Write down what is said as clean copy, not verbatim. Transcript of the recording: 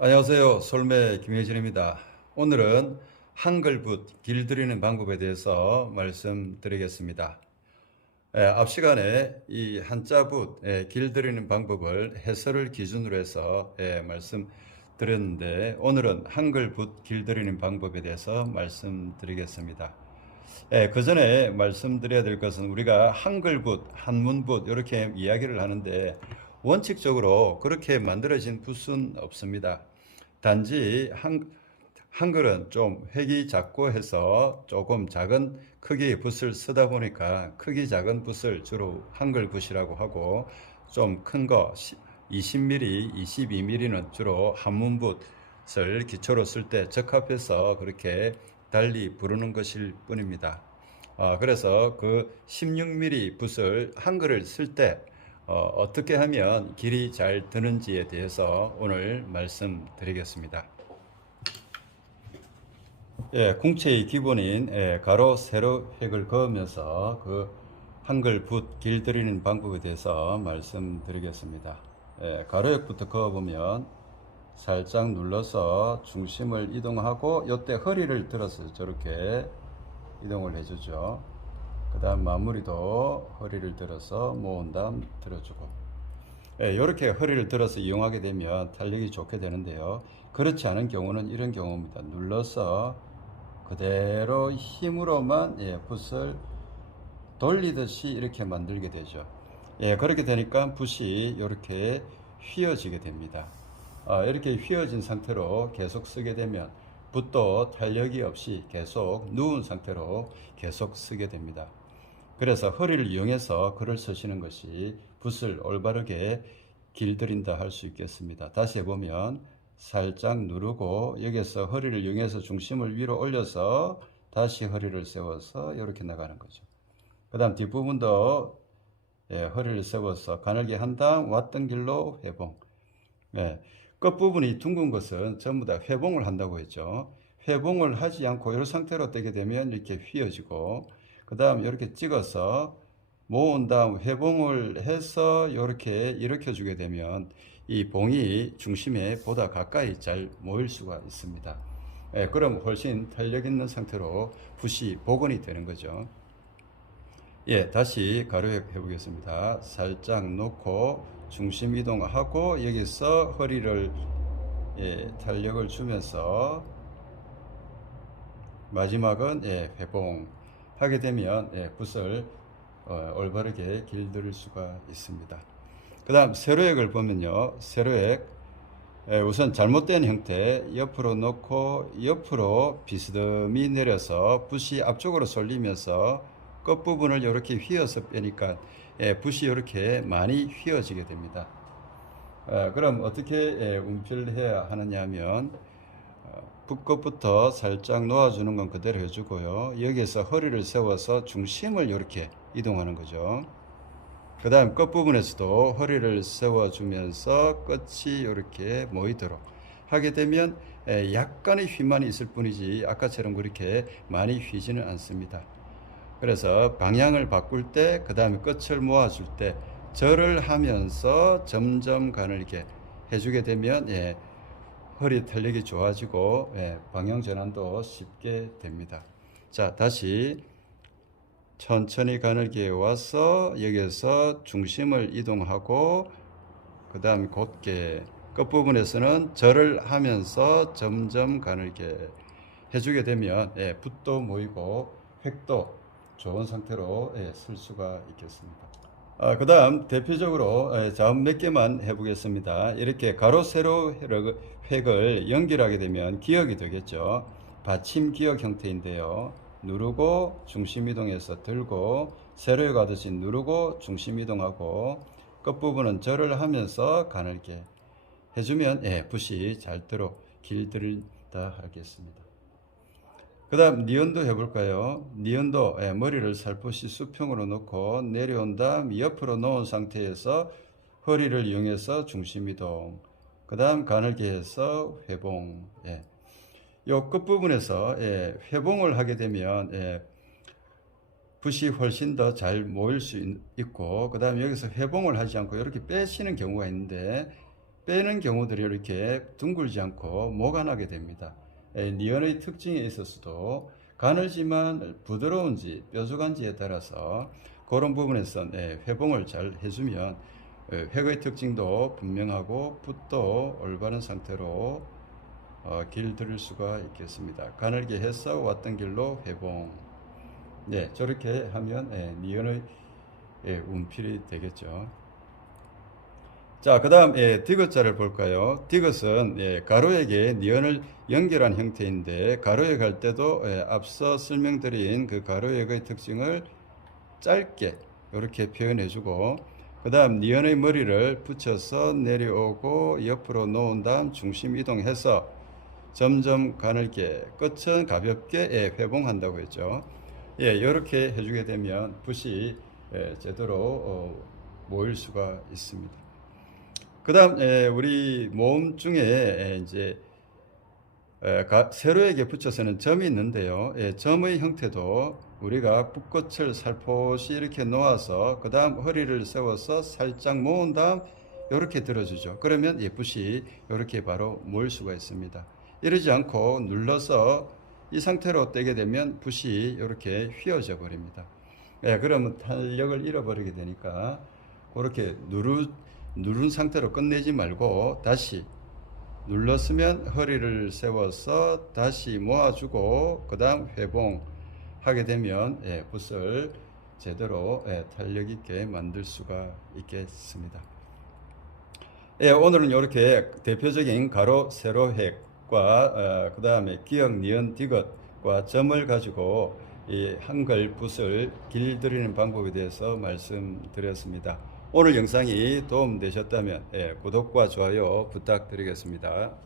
안녕하세요. 솔매 김혜진입니다. 오늘은 한글붓 길들이는 방법에 대해서 말씀드리겠습니다. 앞 시간에 이 한자붓 길들이는 방법을 해설을 기준으로 해서 말씀드렸는데, 오늘은 한글붓 길들이는 방법에 대해서 말씀드리겠습니다. 그 전에 말씀드려야 될 것은, 우리가 한글붓, 한문붓 이렇게 이야기를 하는데 원칙적으로 그렇게 만들어진 붓은 없습니다. 단지 한글은 좀 획이 작고 해서 조금 작은 크기의 붓을 쓰다 보니까 크기 작은 붓을 주로 한글 붓이라고 하고, 좀 큰 거 20mm, 22mm는 주로 한문 붓을 기초로 쓸 때 적합해서 그렇게 달리 부르는 것일 뿐입니다. 그래서 그 16mm 붓을 한글을 쓸 때 어떻게 하면 길이 잘 드는지에 대해서 오늘 말씀드리겠습니다. 궁체의 기본인 가로, 세로 획을 그으면서 그 한글 붓 길들이는 방법에 대해서 말씀드리겠습니다. 가로획부터 그어보면 살짝 눌러서 중심을 이동하고, 이때 허리를 들어서 저렇게 이동을 해주죠. 그 다음 마무리도 허리를 들어서 모은 다음 들어주고, 이렇게 허리를 들어서 이용하게 되면 탄력이 좋게 되는데요. 그렇지 않은 경우는 이런 경우입니다. 눌러서 그대로 힘으로만 붓을 돌리듯이 이렇게 만들게 되죠. 그렇게 되니까 붓이 이렇게 휘어지게 됩니다. 이렇게 휘어진 상태로 계속 쓰게 되면 붓도 탄력이 없이 계속 누운 상태로 계속 쓰게 됩니다. 그래서 허리를 이용해서 글을 쓰시는 것이 붓을 올바르게 길들인다 할 수 있겠습니다. 다시 해보면 살짝 누르고, 여기서 허리를 이용해서 중심을 위로 올려서 다시 허리를 세워서 이렇게 나가는 거죠. 그 다음 뒷부분도 허리를 세워서 가늘게 한 다음 왔던 길로 회봉. 끝부분이 둥근 것은 전부 다 회봉을 한다고 했죠. 회봉을 하지 않고 이 상태로 되게 되면 이렇게 휘어지고, 그 다음 이렇게 찍어서 모은 다음 회봉을 해서 이렇게 일으켜 주게 되면 이 봉이 중심에 보다 가까이 잘 모일 수가 있습니다. 그럼 훨씬 탄력 있는 상태로 붓이 복원이 되는 거죠. 다시 가로획 해보겠습니다. 살짝 놓고 중심 이동하고, 여기서 허리를 탄력을 주면서 마지막은 회봉 하게 되면 붓을 올바르게 길들일 수가 있습니다. 그 다음 세로획을 보면요, 세로획 우선 잘못된 형태 옆으로 놓고 옆으로 비스듬히 내려서 붓이 앞쪽으로 쏠리면서 끝부분을 이렇게 휘어서 빼니까 붓이 이렇게 많이 휘어지게 됩니다. 그럼 어떻게 움필해야 하느냐 하면, 붓끝부터 살짝 놓아주는 건 그대로 해주고요. 여기에서 허리를 세워서 중심을 이렇게 이동하는 거죠. 그 다음 끝부분에서도 허리를 세워주면서 끝이 이렇게 모이도록 하게 되면 약간의 휘만이 있을 뿐이지 아까처럼 그렇게 많이 휘지는 않습니다. 그래서 방향을 바꿀 때, 그 다음에 끝을 모아줄 때 절을 하면서 점점 가늘게 해주게 되면 허리 탄력이 좋아지고 방향 전환도 쉽게 됩니다. 자, 다시 천천히 가늘게 와서 여기서 중심을 이동하고, 그 다음 곧게 끝부분에서는 절을 하면서 점점 가늘게 해주게 되면 붓도 모이고 획도 좋은 상태로 쓸 수가 있겠습니다. 그 다음 대표적으로 자음 몇 개만 해보겠습니다. 이렇게 가로 세로 획을 연결하게 되면 기역이 되겠죠. 받침 기역 형태인데요. 누르고 중심 이동해서 들고, 세로에 가듯이 누르고 중심 이동하고, 끝부분은 절을 하면서 가늘게 해주면 붓이 잘 길들인다 하겠습니다. 그 다음 니은도 해볼까요? 니은도 머리를 살포시 수평으로 놓고 내려온 다음 옆으로 놓은 상태에서 허리를 이용해서 중심 이동, 그 다음 가늘게 해서 회봉. 요 끝부분에서 회봉을 하게 되면 붓이 훨씬 더 잘 모일 수 있고, 그 다음 여기서 회봉을 하지 않고 이렇게 빼시는 경우가 있는데, 빼는 경우들이 이렇게 둥글지 않고 모가나게 됩니다. 니은의 특징에 있어서도 가늘지만 부드러운지 뾰족한지에 따라서 그런 부분에서 회봉을 잘 해주면 획의 특징도 분명하고 붓도 올바른 상태로 길들일 수가 있겠습니다. 가늘게 해서 왔던 길로 회봉. 네, 저렇게 하면 니은의 운필이 되겠죠. 자, 그 다음 디귿자를 볼까요? 디귿은 가로액에 니은을 연결한 형태인데 가로액 할 때도 앞서 설명드린 그 가로액의 특징을 짧게 이렇게 표현해주고, 그 다음 니은의 머리를 붙여서 내려오고 옆으로 놓은 다음 중심 이동해서 점점 가늘게, 끝은 가볍게 회봉한다고 했죠. 이렇게 해주게 되면 붓이 제대로 모일 수가 있습니다. 그 다음 우리 모음 중에 이제 세로에게 붙여서는 점이 있는데요. 점의 형태도 우리가 붓끝을 살포시 이렇게 놓아서 그 다음 허리를 세워서 살짝 모은 다음 이렇게 들어주죠. 그러면 붓이 이렇게 바로 모일 수가 있습니다. 이러지 않고 눌러서 이 상태로 떼게 되면 붓이 이렇게 휘어져 버립니다. 그러면 탄력을 잃어버리게 되니까 그렇게 누른 상태로 끝내지 말고 다시 눌렀으면 허리를 세워서 다시 모아주고 그 다음 회봉하게 되면 붓을 제대로 탄력 있게 만들 수가 있겠습니다. 오늘은 이렇게 대표적인 가로 세로 획과 그 다음에 기역 니은 디귿과 점을 가지고 이 한글 붓을 길들이는 방법에 대해서 말씀드렸습니다. 오늘 영상이 도움되셨다면 구독과 좋아요 부탁드리겠습니다.